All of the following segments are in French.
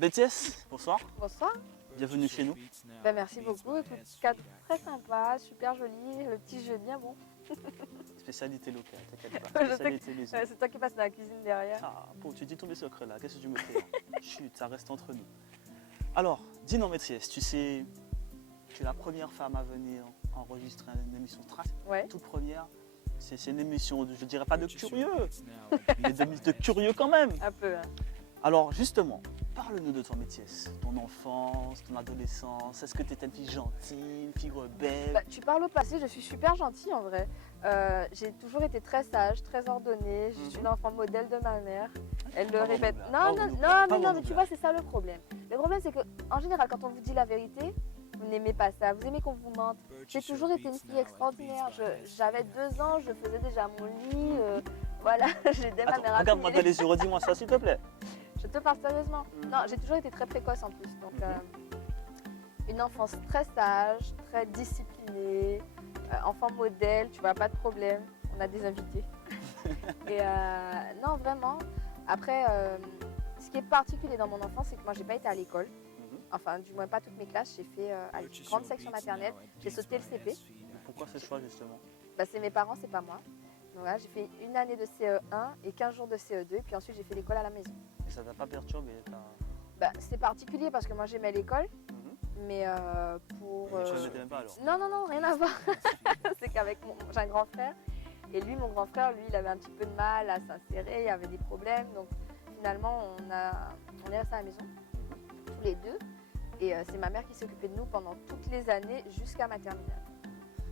BTS, bonsoir. Bonsoir. Bienvenue chez nous. Ben, merci beaucoup. Écoute, cadre très sympa, super joli, le petit jeu bien bon. Spécialité locale, t'inquiète pas. Spécialité maison. C'est toi qui passes dans la cuisine derrière. Ah, bon, tu dis tous mes secrets là, qu'est-ce que tu me fais là? Chut, ça reste entre nous. Alors, dis-nous maîtresse, tu sais, tu es la première femme à venir enregistrer une émission Trace. Ouais. Toute première. C'est une émission, je dirais pas de curieux, mais de curieux quand même. Un peu. Hein. Alors justement, parle-nous de ton métier, ton enfance, ton adolescence. Est-ce que tu étais une fille gentille, une fille rebelle? Bah, tu parles au passé, je suis super gentille en vrai. J'ai toujours été très sage, très ordonnée. Je suis l'enfant modèle de ma mère. Elle le répète. Non, mais tu vois, c'est ça le problème. Le problème, c'est qu'en général, quand on vous dit la vérité, vous n'aimez pas ça. Vous aimez qu'on vous mente. J'ai toujours été une fille extraordinaire. J'avais 2 ans, je faisais déjà mon lit. Voilà, j'aidais ma mère à regarde-moi dans les yeux, redis-moi ça s'il te plaît. Je te parle sérieusement. Non, j'ai toujours été très précoce en plus. Donc, une enfance très sage, très disciplinée, enfant modèle, tu vois, pas de problème. On a des invités. Et non, vraiment. Après, ce qui est particulier dans mon enfance, c'est que moi, j'ai pas été à l'école. Enfin, du moins pas toutes mes classes. J'ai fait une grande section maternelle. J'ai sauté le CP. Pourquoi ce choix justement? Bah, c'est mes parents, c'est pas moi. Donc là, j'ai fait une année de CE1 et 15 jours de CE2. Et puis ensuite, j'ai fait l'école à la maison. Et ça t'a pas perturbé? Bah, c'est particulier parce que moi, j'aimais l'école. Mais pour... Tu ne l'étais même pas alors? Non, rien à voir. C'est qu'avec j'ai un grand frère. Et lui, mon grand frère, lui, il avait un petit peu de mal à s'insérer. Il y avait des problèmes. Donc finalement, on est restés à la maison, tous les deux. Et c'est ma mère qui s'occupait de nous pendant toutes les années jusqu'à ma terminale.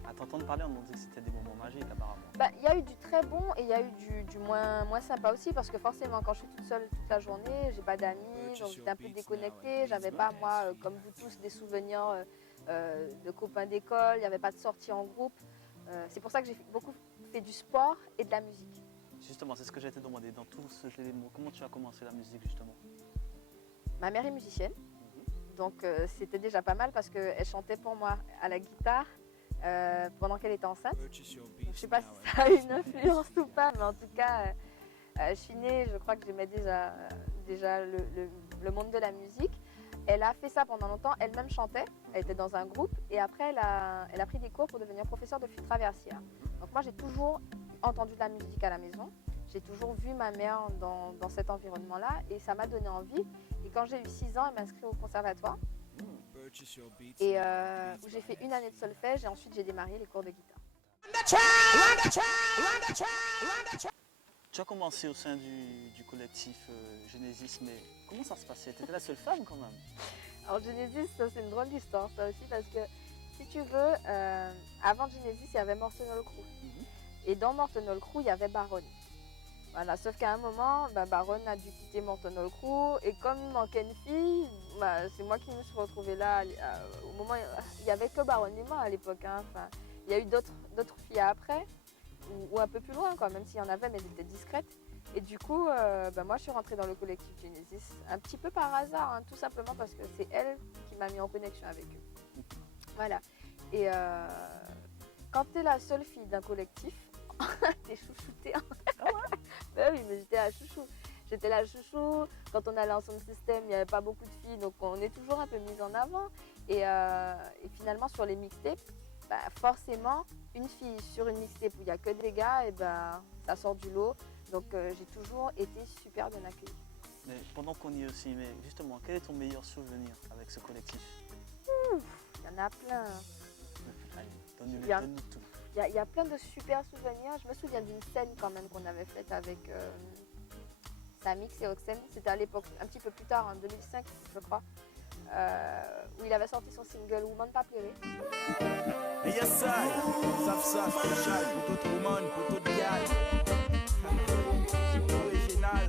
À t'entendre parler, on m'a dit que c'était des moments magiques apparemment. Bah, il y a eu du très bon et il y a eu du moins sympa aussi parce que forcément quand je suis toute seule toute la journée, j'ai pas d'amis, donc j'étais un peu déconnectée, j'avais pas moi comme vous tous des souvenirs de copains d'école, il n'y avait pas de sortie en groupe. C'est pour ça que j'ai beaucoup fait du sport et de la musique. Justement, c'est ce que j'ai été demandé dans tous ces éléments. Comment tu as commencé la musique justement? Ma mère est musicienne, donc c'était déjà pas mal parce qu'elle chantait pour moi à la guitare. Pendant qu'elle était enceinte. Je ne sais pas si ça a une influence ou pas, mais en tout cas, je suis née, je crois que j'aimais déjà le monde de la musique. Elle a fait ça pendant longtemps, elle-même chantait, elle était dans un groupe et après elle a pris des cours pour devenir professeure de flûte traversière. Donc moi j'ai toujours entendu de la musique à la maison, j'ai toujours vu ma mère dans cet environnement-là et ça m'a donné envie. Et quand j'ai eu 6 ans, elle m'a inscrite au conservatoire. Et où j'ai fait une année de solfège et ensuite j'ai démarré les cours de guitare. Tu as commencé au sein du collectif Genesis, mais comment ça se passait? Tu étais la seule femme quand même? Alors Genesis, ça c'est une drôle d'histoire ça aussi parce que si tu veux, avant Genesis il y avait Mortenol Crew. Et dans Mortenol Crew il y avait Baronne. Voilà, sauf qu'à un moment, Baronne a dû quitter Mortenol Crew et comme il manquait une fille, c'est moi qui me suis retrouvée là. Au moment, il n'y avait que Baronne et moi à l'époque. Hein. Enfin, il y a eu d'autres filles après, ou un peu plus loin, quoi, même s'il y en avait, mais elles étaient discrètes. Et du coup, moi je suis rentrée dans le collectif Genesis, un petit peu par hasard, hein, tout simplement parce que c'est elle qui m'a mis en connexion avec eux. Voilà. Et quand tu es la seule fille d'un collectif, t'es chouchoutée. Ben oui, mais j'étais la chouchou. J'étais la chouchou. Quand on allait en sound system, il n'y avait pas beaucoup de filles, donc on est toujours un peu mise en avant. Et finalement, sur les mixtapes, forcément, une fille sur une mixtape où il n'y a que des gars, et ça sort du lot. Donc j'ai toujours été super bien accueillie. Mais pendant qu'on y est aussi, mais justement, quel est ton meilleur souvenir avec ce collectif? Il y en a plein. Allez, donne-nous tout. Il y a plein de super souvenirs. Je me souviens d'une scène quand même qu'on avait faite avec Samix et Oxen. C'était à l'époque, un petit peu plus tard, en 2005, je crois, où il avait sorti son single Woman Pas Pleurer. Et yes, ça, spécial pour toute woman, pour toute gars. C'est original.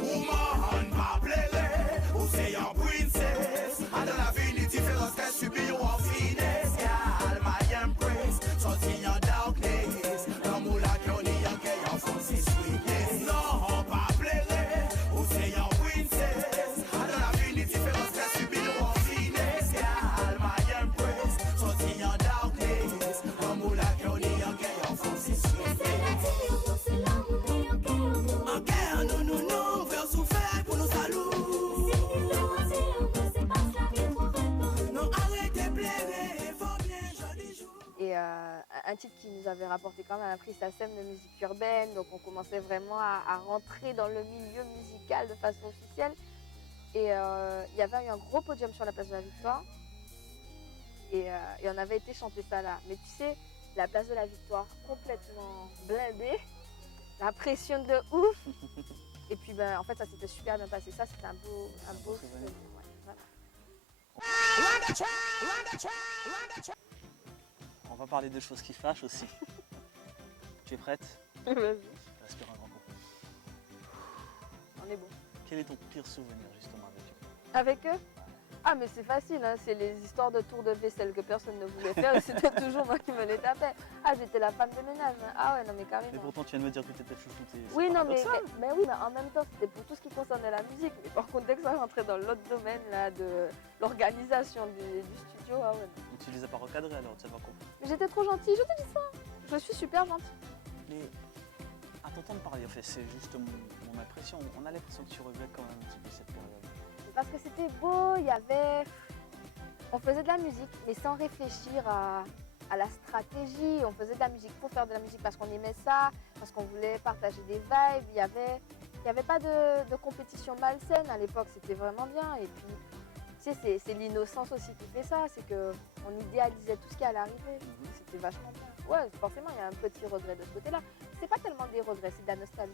Woman Pas Pleurer, ou c'est un princess. À de la vie, les différences qu'elle subit ou en finesse. Car my embrace, sorti en darkness. un titre qui nous avait rapporté quand même un prix SACEM de musique urbaine. Donc on commençait vraiment à rentrer dans le milieu musical de façon officielle. Et il y avait eu un gros podium sur la place de la Victoire. Et on avait été chanter ça là. Mais tu sais, la place de la Victoire complètement blindée. La pression de ouf. Et puis ben, en fait ça s'était super bien passé. Ça c'était un beau souvenir. Ouais, voilà. On va parler de choses qui fâchent aussi. Tu es prête? Vas-y, Respire un grand coup. on est bon. Quel est ton pire souvenir justement avec eux? Avec eux? Ah mais c'est facile, hein, c'est les histoires de tour de vaisselle que personne ne voulait faire et c'était toujours moi qui me les tapais. Ah j'étais la femme de ménage, hein. Ah ouais non mais Et carrément. pourtant tu viens de me dire que tu étais chouchoutée. Oui non mais oui mais en même temps c'était pour tout ce qui concernait la musique. Mais par contre dès que ça rentrait dans l'autre domaine là de l'organisation du studio, ah ouais. Donc tu les as pas recadrés alors, tu sais pas quoi. Mais j'étais trop gentille, je te dis ça. Je suis super gentille. Mais à t'entendre parler, en fait, c'est juste mon impression. On a l'impression que tu regrettes quand même un petit peu cette période. Parce que c'était beau, il y avait... On faisait de la musique, mais sans réfléchir à la stratégie. On faisait de la musique pour faire de la musique parce qu'on aimait ça, parce qu'on voulait partager des vibes. Il y avait pas de compétition malsaine à l'époque, c'était vraiment bien. Et puis, tu sais, c'est l'innocence aussi qui fait ça, c'est qu'on idéalisait tout ce qui allait arriver. C'était vachement bien. Ouais, forcément, il y a un petit regret de ce côté-là. C'est pas tellement des regrets, c'est de la nostalgie.